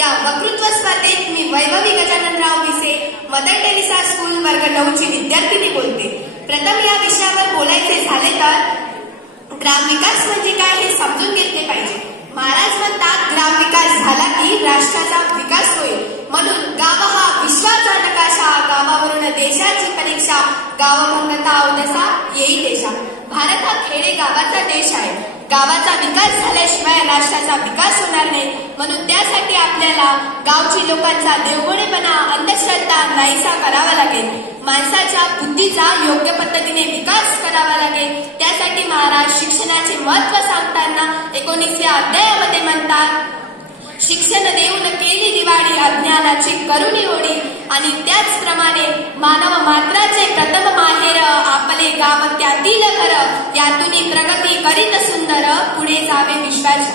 या वक्तृत्व स्पर्धेत मी Vaibhavi Gajananrao Vise mother Teresa school वर्ग 9 ची विद्यार्थिनी बोलते। प्रथम या विषयावर बोलायचे झाले तर ग्रामविकास म्हणजे काय हे समजून घेतले पाहिजे। महाराज म्हणतात ग्रामविकास झाला की राष्ट्राचा विकास होईल, म्हणून गाव हा विश्वाचा नकाशा, गावावरून देशाची परीक्षा, गावभंगता अवदसा येई देशा। भारत हा खेडे गावाचा देश आहे। गावाचा विकास झाल्याशिवाय राष्ट्राचा विकास होणार नाही, म्हणून त्यासाठी आपल्याला गावची लोकांचा देवगुणेपणा, अंधश्रद्धा नाहीसा करावा लागेल। माणसाच्या बुद्धीचा योग्य पद्धतीने विकास करावा लागेल। त्यासाठी महाराज शिक्षणाचे महत्त्व सांगताना 19व्या अध्यायामध्ये म्हणतात, शिक्षण देऊन केली दिवाळी, अज्ञानाची करुणी ओढी। आणि त्याचप्रमाणे मानव मात्राचे प्रथम माहेर, आपले गाव त्यातील घर, यातून प्रगती करीत सुंदर, पुढे जावे विश्वास।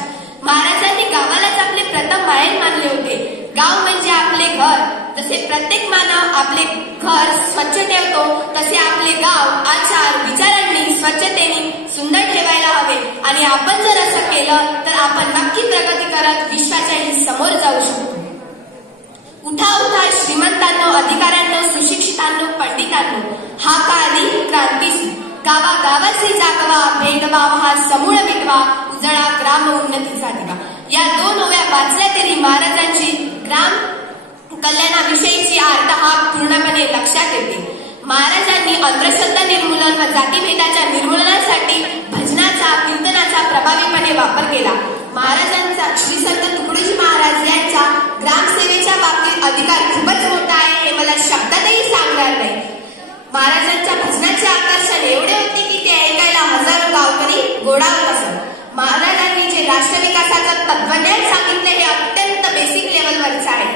महाराजांनी गावालाच आपले प्रथम माहेर मानले होते। गाव म्हणजे आपले घर। जसे प्रत्येक मानव आपले घर स्वच्छ ठेवतो, तसे आपले गाव आचार विचारांनी स्वच्छतेने सुंदर ठेवायला हवे। आणि आपण जर असं केलं तर आपण नक्की प्रगती करत विश्वाच्याही समोर जाऊ शकतो। उठा उठा श्रीमंतांनो, अधिकाऱ्यांनो, सुशिक्षितांनो, पंडितांनो, हा काली क्रांतीस गावागावाचे जागवा, भेदभाव हा समूळ मिटवा, उजळा ग्राम उन्नतीचा दिवा। या 2 ओव्या वाचल्या तरी महाराजांची ग्राम कल्याणाविषयीची आर्त हा पूर्णपणे लक्षात येते। महाराजांनी अंधश्रद्धा निर्मूलन व जातीभेदाच्या निर्मूलनासाठी भजनाचा, कीर्तनाचा प्रभावीपणे वापर केला। महाराजांचा श्री संत तुकडोजी महाराज यांचा ग्रामसेवेच्या बाबतीत अधिकार खूपच मोठा आहे, हे मला शब्दातही सांगणार नाही। महाराजांच्या भजनाचे आकर्षण एवढे होते की ते ऐकायला हजारो गावकरी गोडावत असत। महाराजांनी जे राष्ट्रविकासाचं तत्वज्ञान सांगितले हे अत्यंत बेसिक लेवलवरच आहे।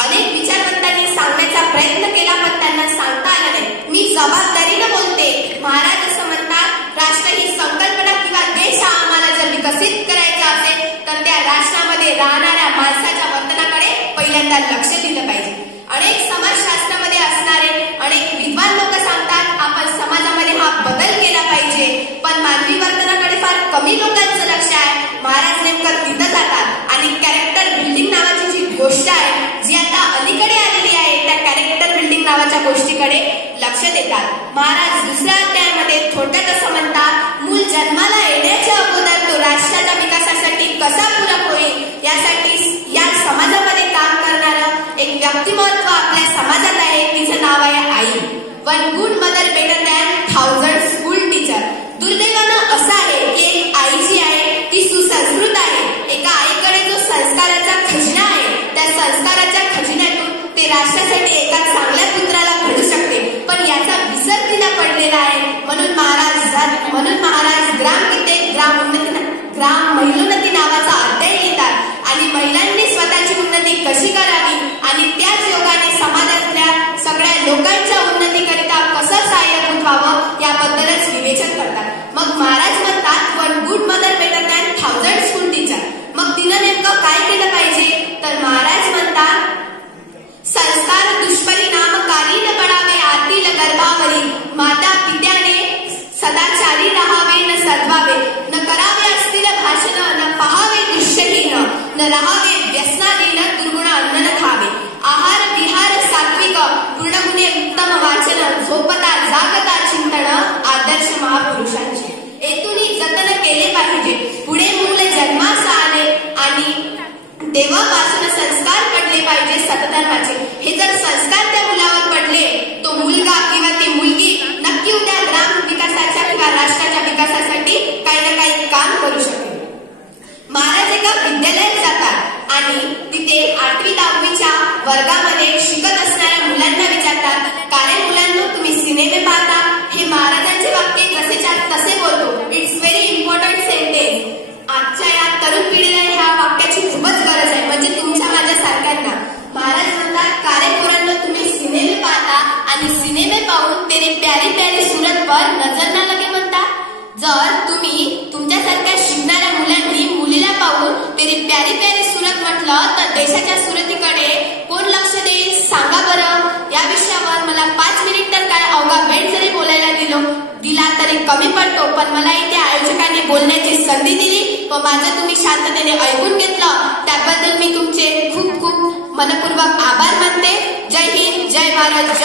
अनेक विचारवंतांनी सांगण्याचा प्रयत्न केला, पण त्यांना सांगता आला नाही। मी जबाबदारीनं बोलते। महाराज असं म्हणतात, राष्ट्र ही संकल्पना किंवा देश हा आम्हाला जर विकसित करायचा असेल तर त्या राष्ट्रामध्ये राहणाऱ्या माणसाच्या वर्तनाकडे पहिल्यांदा लक्ष दिलं पाहिजे। अनेक समाजशास्त्रामध्ये असणारे अनेक विद्वान लोक सांगतात आपण समाजामध्ये हा बदल केला पाहिजे, पण मानवी वर्तनाकडे फार कमी लोकांचं लक्ष आहे। महाराज नेमकं तिथं जातात आणि कॅरेक्टर बिल्डिंग नावाची जी गोष्ट आहे, जी आता अलीकडे आलेली आहे, त्या कॅरेक्टर बिल्डिंग नावाच्या गोष्टीकडे लक्ष देतात। महाराज 2ऱ्या अध्यायामध्ये थोडक्यात असं म्हणतात, मूल जन्माला येण्याच्या अगोदर तो राष्ट्राच्या विकासासाठी कसा पूरक होईल, यासाठी या समाजामध्ये काम करणारं एक व्यक्तिमत्व आपल्या समाजात आहे, तिचं नाव आहे आई। 1 good mother better than 1000 school teacher. दुर्दैवानं असं आहे की एक आई जी आहे ती सुसंस्कृत आहे। एका आईकडे जो संस्काराचा खजिना आहे, त्या संस्काराच्या खजिन्यातून ते राष्ट्रासाठी एका चांगल्या पुत्राला घडू शकते, पण याचा विसर तिला पडलेला आहे। म्हणून महाराज ग्रामगीते, ग्राम महिलोन्नती नावाचा अध्याय लिहितात आणि महिलांनी स्वतःची उन्नती कशी करावी आणि त्याच योगाने समाजातल्या सगळ्या लोकांच्या उन्नतीकरिता कसं सहाय्यभूत व्हावं याबद्दलच विवेचन करतात। मग महाराज म्हणतात 1 good mother better than 1000 school teacher. मग तिनं नेमकं काय केलं पाहिजे, तर महाराज म्हणतात, संस्कार दुष्परिणामकारी न पडावे आतील गर्भावरी, माता पित्याने सदाचारी राहावे न सद्वावे, न करावे असतील भाषण, न पहावे दृश्यहीन, न राहावे व्यसनाधीन, दुर्गुण अन्न न खावे, आहार विहार सात्विक, पूर्णगुणे उत्तम वाचन, झोपता जागता चिंतन, आदर्श महापुरुषांचे येथूनही जतन केले पाहिजे। पुढे मूल जन्मास आले आणि तेव्हापासून संस्कार पडले पाहिजे सतधर्माचे। हे जर संस्कार त्या मुलावर पडले, तो मुलगा किंवा ती मुलगी नक्की उद्या ग्राम विकासाच्या किंवा राष्ट्राच्या विकासासाठी काही ना काही काम करू शकेल। महाराज एका विद्यालयात जातात आणि तिथे 8वी 10वीच्या वर्गामध्ये शिकत असणाऱ्या मुलांना विचारतात, कारण मुलांनो तुम्ही सिनेमे पाहता? हे महाराजांचे वाक्य जसेच्या तसे बोलतो। It's very important sentence. आजच्या या तरुण पिढीला ह्या वाक्याची खूपच गरज आहे, म्हणजे तुमच्या माझ्या सारख्यांना। महाराज म्हणतात, कारे पोरांनो तुम्ही सिनेमे पाहता आणि सिनेमे पाहून तेरे प्यारी प्यारी सूरत पर नजर ना लगे म्हणता। जर तुम्ही तुमच्यासारख्या शिकणाऱ्या मुलांनी मुलीला पाहून तेरी प्यारी प्यारी सूरत म्हटलं तर देशाच्या सुरतीकडे कोण लक्ष देईल सांगा बरं। या विषयावर मला 5 मिनिट तर काय अवघा वेळ जरी बोलायला दिला तरी कमी पडतो, पण मला इथे आयोजकांनी बोलण्याची संधी दिली व माझं तुम्ही शांततेने ऐकून घेतलं त्याबद्दल मी मनपूर्वक आभार मानते. जय हिंद, जय भारत.